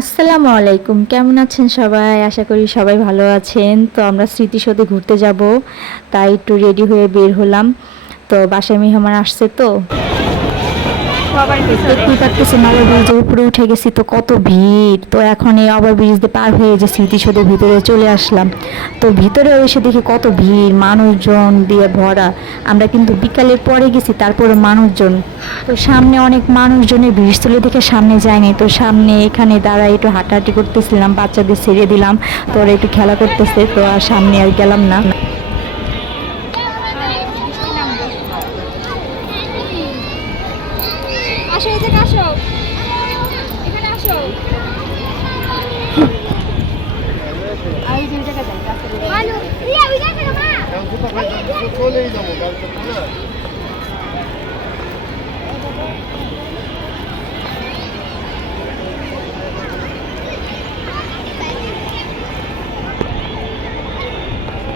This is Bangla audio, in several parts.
আসসালামু আলাইকুম, কেমন আছেন সবাই? আশা করি সবাই ভালো আছেন। তো আমরা স্মৃতিসৌধে ঘুরতে যাব, তাই একটু রেডি হয়ে বের হলাম। তো বাসায় মেহমান আসছে, তো দেখতেই পারতেছেন ওভারব্রিজের উপরে উঠে গেছি, তো কত ভিড়। তো এখন এই ওভারব্রিজ দিয়ে পার হয়ে যে স্মৃতিসৌধের ভিতরে চলে আসলাম। তো ভিতরে এসে দেখি কত ভিড়, মানুষজন দিয়ে ভরা। আমরা কিন্তু বিকালের পরে গেছি, তারপরে মানুষজন। তো সামনে অনেক মানুষজনের ভিড় ছিল দেখে সামনে যায়নি। তো সামনে এখানে দাঁড়ায় একটু হাঁটাহাঁটি করতেছিলাম, বাচ্চাদের ছেড়ে দিলাম, তো ওরা একটু খেলা করতেছে, তো আর সামনে আর গেলাম না। আসো, এদিকে আসো, এখানে আসো। আমি যে জায়গা যাই রাস্তা দিয়ে। মানু, রিয়া ওই জায়গা না। চলেই যাবো কালকে না।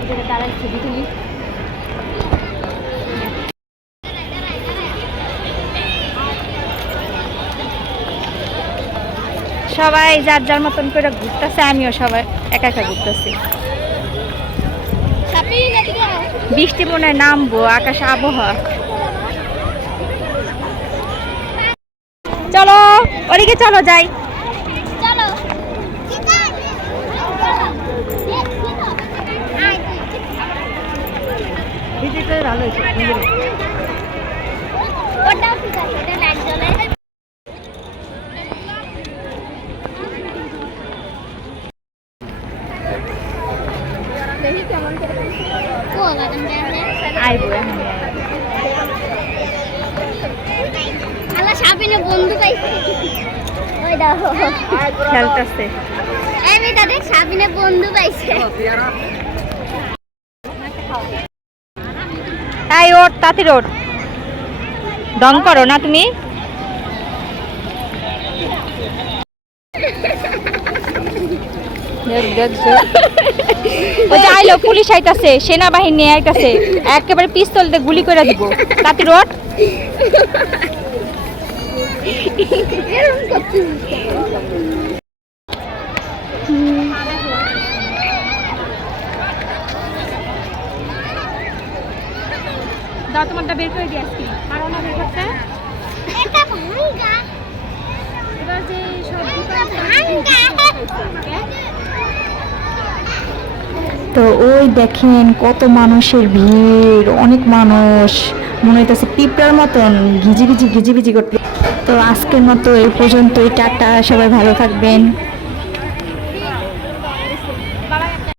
এদিকে দাঁড়াই ছবি তুলি। সবাই যার যার মতন করে ঘুরতেছে, আমিও সবাই একা একা ঘুরতেছি। বৃষ্টি মনে হয় নামবো, আকাশে আবহাওয়া। চলো ওদিকে চলো, যাই। চলো ভালো হয়েছে। বন্ধু পাইছে, ওই দেখো খেলতেছে। আমি তাদের সাবিনে বন্ধু পাইছে। এই ওঠ, তাড়াতাড়ি ওঠ, দম করো না তুমি। ওই যে আইলো, পুলিশ আইতাছে, সেনাবাহিনী আইতাছে, একেবারে পিস্তল দিয়ে গুলি করে দিব। তাড়াতাড়ি ওঠ। দাও, তোমারটা বের করে দিয়ে আসছি। পারো না বের করতে? এটা ভাঙ্গা, এবার যে সব তো ওই দেখেন কত মানুষের ভিড়, অনেক মানুষ, মনে হইতেছে পিঁপড়ার মতন ঘিজিবিজি ঘিজিবিজি করতে। তো আজকের মতো এই পর্যন্তই, টাটা, সবাই ভালো থাকবেন।